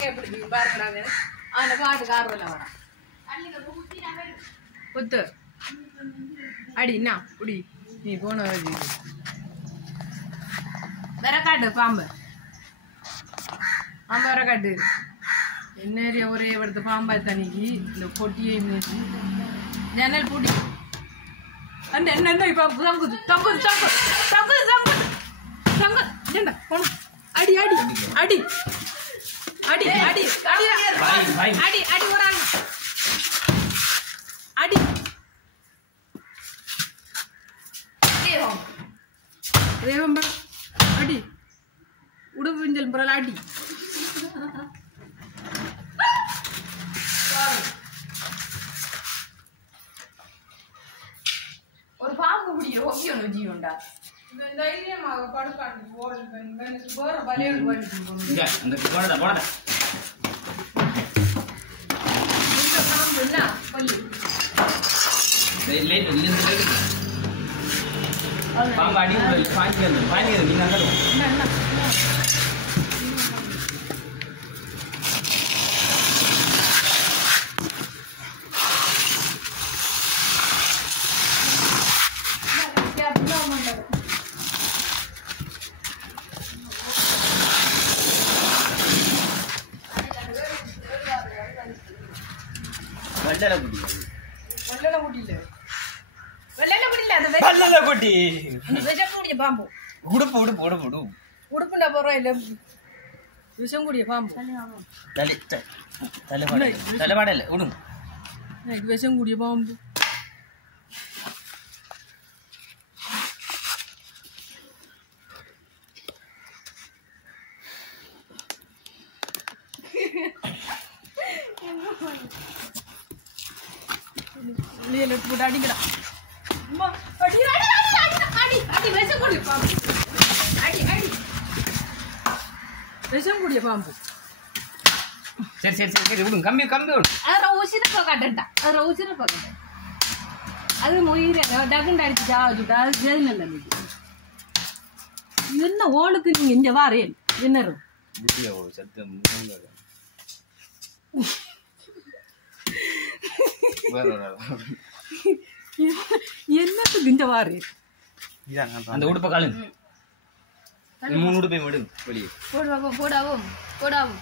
okay எப்படி பாருங்கறாங்க அந்த பாட்டு கார்வல வர குத்து அடி என்ன புடி நீ போன வழி வேற காட்டு பாம்பு பாம்பு வர காட்டு என்ன ஒரே எடுத்து பாம்பா தனிக்கு இந்த பொட்டியை மீசி ஜன்னல் பூட்டி அந்த என்ன இப்ப தங்குது தங்குது தங்குது தங்குது தங்குது தங்குது என்ன போன அடி அடி அடி அடி அடி அடி அடி அடி ஒரு அடி ரேவம்பா அடி உடுப்பு விஞ்சல் பரல அடி ஒரு பாம்பு பிடிக்கிற ஒப்பியம் ஜீவன்டா இந்த தைரியமாக படுக்காட்டி போடு எனக்கு வேற பலையோடு பண்ணிட்டு அந்த போடா போடா இந்த பாம்பு என்ன பல்லு லைட் இல்ல பாம்பு அடி பாஞ்சி நீங்க அங்க என்ன வெள்ளல குட்டி வெள்ளல குட்டில வெள்ளல குட்டில அந்த வெள்ளல குட்டி விஷம் கூடிய பாம்பு உடுப்பு உடுப்பு உடுப்பு உடுப்பு உடுப்புல போறோம் இல்ல விஷம் கூடிய பாம்பு தலைபாடல உடும் இது விஷம் கூடிய பாம்பு லியல போட்டு அடிங்கடா அம்மா அடி அடி அடி அடி அடி விஷம் கூடிய பாம்பு அடி அடி விஷம் கூடிய பாம்பு சரி சரி சரி விடும் கம்பி கம்பி விடும் அது உசிர பக்கட்டா அது உசிர பக்கட்ட அது மொயிர டக்குண்டு அடிச்சு சாவச்சுட்டா அது ஜெயில் இல்லை என்ன ஓனுக்கு நீங்க இங்க வாரேன் என்ன சத்தம் என்னத்துக்கு இந்த வாரேன் அந்த உடுப்ப காலு மூணு உடுப்பை விடும் வெளியே போடுவாவும் போடாவும் போடாவும்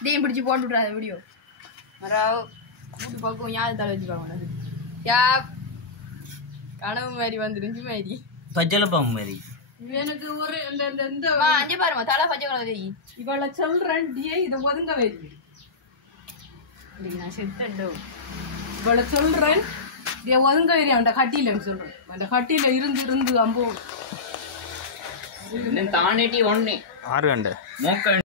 இதையும் பிடிச்சி போட்டு விட்றாத வீடியோ மராவோ கூட்டு பக்கம் யாரு தலை வச்சுப்பாங்க யா கனவு மாதிரி வந்துருந்துச்சு மாதிரி பஜ்ஜல பாம்பு மாதிரி எனக்கு ஒரு இந்த அஞ்சு பாருமா தலை பச்சை கலர் இவளை சொல்றேன் டியே இதை ஒதுங்க வைக்கு நான் செத்தண்டோ இவளை சொல்றேன் இதை ஒதுங்க வைரி அந்த கட்டியிலன்னு சொல்றேன் அந்த கட்டியில இருந்து அம்போ தானேட்டி ஒண்ணு 6 கண்டு மோக்க